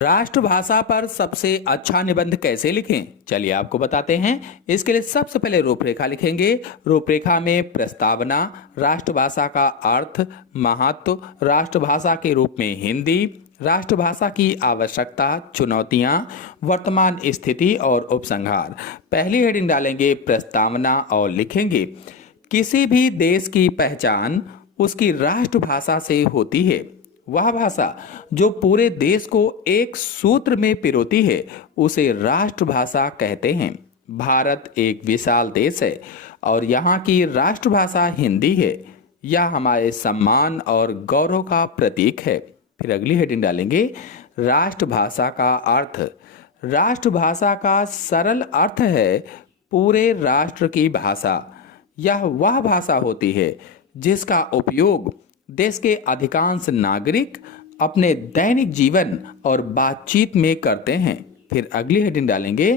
राष्ट्रभाषा पर सबसे अच्छा निबंध कैसे लिखें? चलिए आपको बताते हैं। इसके लिए सबसे पहले रूपरेखा लिखेंगे। रूपरेखा में प्रस्तावना, राष्ट्रभाषा का अर्थ, महत्व, राष्ट्रभाषा के रूप में हिंदी, राष्ट्रभाषा की आवश्यकता, चुनौतियां, वर्तमान स्थिति और उपसंहार। पहली हेडिंग डालेंगे प्रस्तावना और लिखेंगे, किसी भी देश की पहचान उसकी राष्ट्रभाषा से होती है। वह भाषा जो पूरे देश को एक सूत्र में पिरोती है उसे राष्ट्रभाषा कहते हैं। भारत एक विशाल देश है और यहाँ की राष्ट्रभाषा हिंदी है। यह हमारे सम्मान और गौरव का प्रतीक है। फिर अगली हेडिंग डालेंगे राष्ट्रभाषा का अर्थ। राष्ट्रभाषा का सरल अर्थ है पूरे राष्ट्र की भाषा। यह वह भाषा होती है जिसका उपयोग देश के अधिकांश नागरिक अपने दैनिक जीवन और बातचीत में करते हैं। फिर अगली हेडिंग डालेंगे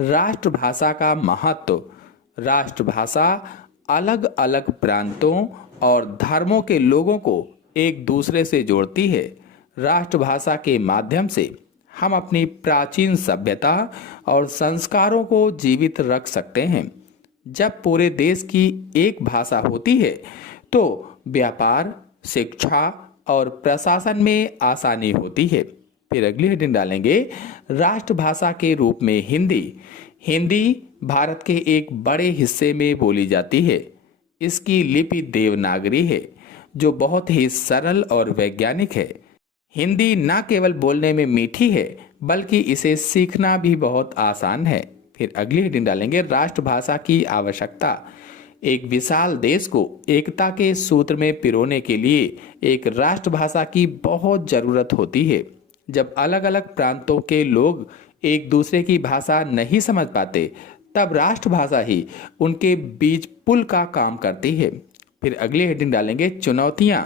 राष्ट्रभाषा का महत्व। राष्ट्रभाषा अलग अलग प्रांतों और धर्मों के लोगों को एक दूसरे से जोड़ती है। राष्ट्रभाषा के माध्यम से हम अपनी प्राचीन सभ्यता और संस्कारों को जीवित रख सकते हैं। जब पूरे देश की एक भाषा होती है तो व्यापार, शिक्षा और प्रशासन में आसानी होती है। फिर अगली हेडिंग डालेंगे राष्ट्रभाषा के रूप में हिंदी। हिंदी भारत के एक बड़े हिस्से में बोली जाती है। इसकी लिपि देवनागरी है जो बहुत ही सरल और वैज्ञानिक है। हिंदी न केवल बोलने में मीठी है बल्कि इसे सीखना भी बहुत आसान है। फिर अगली हेडिंग डालेंगे राष्ट्रभाषा की आवश्यकता। एक विशाल देश को एकता के सूत्र में पिरोने के लिए एक राष्ट्रभाषा की बहुत जरूरत होती है। जब अलग अलग प्रांतों के लोग एक दूसरे की भाषा नहीं समझ पाते तब राष्ट्रभाषा ही उनके बीच पुल का काम करती है। फिर अगली हेडिंग डालेंगे चुनौतियां।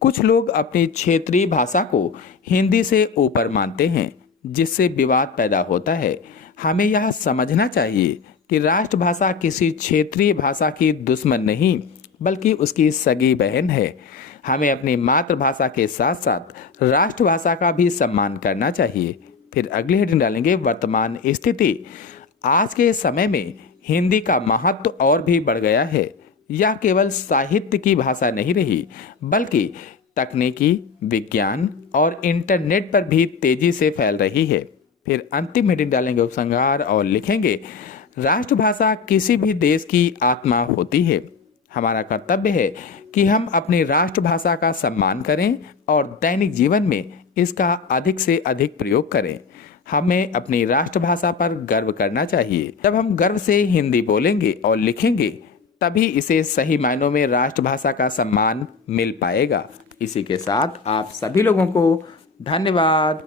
कुछ लोग अपनी क्षेत्रीय भाषा को हिंदी से ऊपर मानते हैं जिससे विवाद पैदा होता है। हमें यह समझना चाहिए कि राष्ट्रभाषा किसी क्षेत्रीय भाषा की दुश्मन नहीं बल्कि उसकी सगी बहन है। हमें अपनी मातृभाषा के साथ साथ राष्ट्रभाषा का भी सम्मान करना चाहिए। फिर अगली हेडिंग डालेंगे वर्तमान स्थिति। आज के समय में हिंदी का महत्व और भी बढ़ गया है। यह केवल साहित्य की भाषा नहीं रही बल्कि तकनीकी, विज्ञान और इंटरनेट पर भी तेजी से फैल रही है। फिर अंतिम हेडिंग डालेंगे उपसंहार और लिखेंगे राष्ट्रभाषा किसी भी देश की आत्मा होती है। हमारा कर्तव्य है कि हम अपनी राष्ट्रभाषा का सम्मान करें और दैनिक जीवन में इसका अधिक से अधिक प्रयोग करें। हमें अपनी राष्ट्रभाषा पर गर्व करना चाहिए। जब हम गर्व से हिंदी बोलेंगे और लिखेंगे तभी इसे सही मायनों में राष्ट्रभाषा का सम्मान मिल पाएगा। इसी के साथ आप सभी लोगों को धन्यवाद।